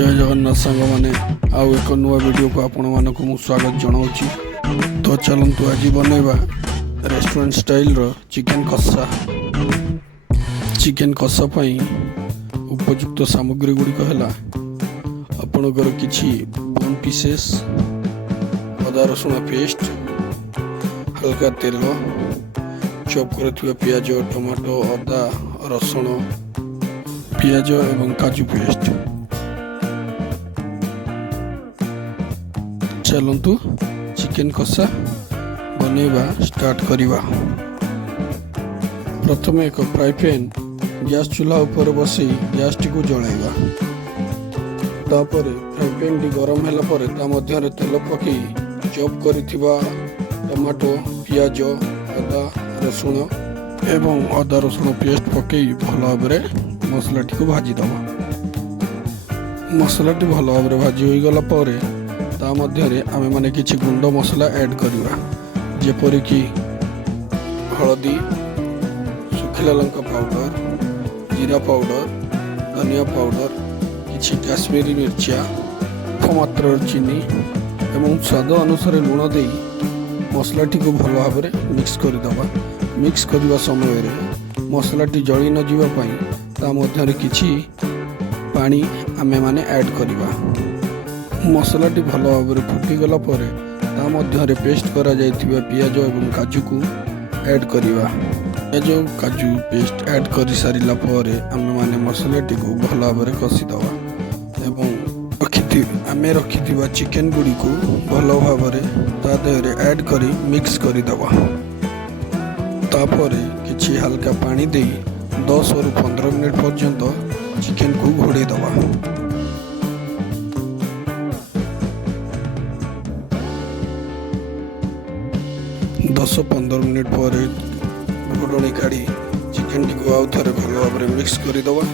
जय जगन्नाथ सांग मैंने आउ एक नुआ वीडियो को आपण मानक मु स्वागत जनाऊँगी। तो चलतु आज बनैबा रेस्टोरेंट स्टाइल रो चिकेन कषा। चिकेन कषा पई उपयुक्त सामग्री गुड़िक है आपणकर किछि बोन पीसेस, अदा रसुण पेस्ट, हल्का तेल, चॉप कर पियाज, टमाटो, अदा रसुण, पियाज एवं काजू पेस्ट। चलतु चिकेन कषा बनैबा स्टार्ट करिबा। प्रथम एक फ्राई पैन गैस चूल्हा ऊपर बसई गैस टी को जलाइबा। तापर फ्राई पैन टी गरम होला पर ता मध्य तेल पकई चॉप करिथिबा टमाटो, पियाज, अदा रसुण एवं अदा रसुण पेस्ट पकई भल भाव मसला टी को भाजी दबा। मसला टी भल भाव भाजी हो गला पर ता मध्य आमे माने किछि गुंड मसला ऐड करिबा, जेपरिक हलदी, सुखिला लंका पाउडर, जीरा पाउडर, धनिया पाउडर, किछि काश्मीरी मिर्चा, मात्र चीनी एवं स्वाद अनुसार लुण दे मसला टी को भल भाव मिक्स करदबा। मिक्स करने समय मसला टी जली न जीवा पई ता मध्य किछि पानी आमे माने ऐड करिबा। मसला टी भल भाव फुटीगला पर ता मध्य पेस्ट करा जाइथिबा पियाज एवं काजू को ऐड करिबा। पियाज और काजू पेस्ट ऐड कर सारिला पर आमे माने मसला टी को भल भाव कषि दबा एवं आमे रखिथिबा चिकेन गुडी को भल भाव ता देहरे ऐड करी मिक्स करि दबा। तापर किछि हल्का पानी दे 10 और 15 मिनट पर्यंत चिकेन को घोड़े दबा। 10-15 मिनट पर घोड़णी काढ़ी चिकेन टी को आउ थे भल भाव मिक्स करदबा।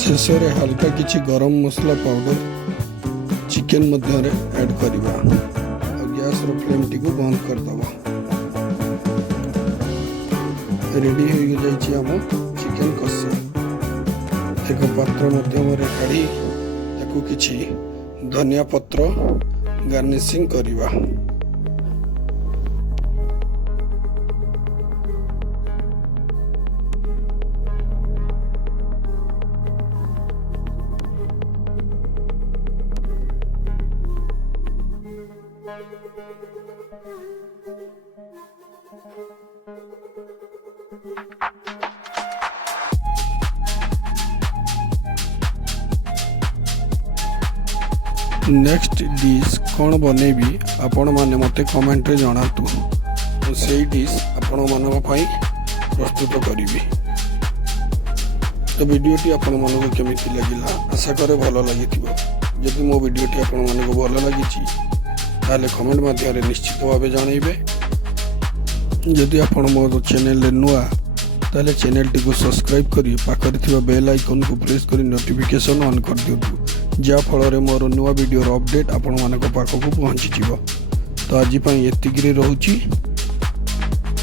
शेष में हल्का किछि गरम मसला पाउडर चिकेन मध्य ऐड करिबा और गैस रो फ्लेम टी को बंद कर दबा। रेडी हो जाइछि हम चिकेन कषा। एक पात्र मध्यम रे काढ़ी ताकू किछि धनिया पत्र गार्निशिंग करिबा। नेक्स्ट डिश कौन बनैबी आपण माने मते कमेंट रे जणातु, तो सेही डिश आपण मानक पई प्रस्तुत करिबी। तो वीडियोटी आपण मानक केमिति लागिला आशा करे भलो लागिथिबो। जदि मो वीडियोटी आपण मानक भलो लागिछि ताले कमेंट माध्यम निश्चित भाव जनइबे। जदि आपण मो चैनल रे नुआ ताले चैनल टी को सब्सक्राइब करी पाखरे थिबा बेल आइकन को प्रेस करी नोटिफिकेशन ऑन कर दियंतु, जा फल मोर नुआ वीडियो अपडेट आपण मानक पाखक पहुँची जीव। तो आज पई एतिगिरी रहूची,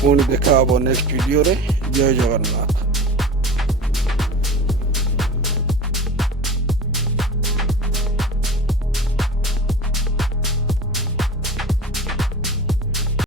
पुणी देखा हबो नेक्स्ट वीडियो रे। जय जगन्नाथ।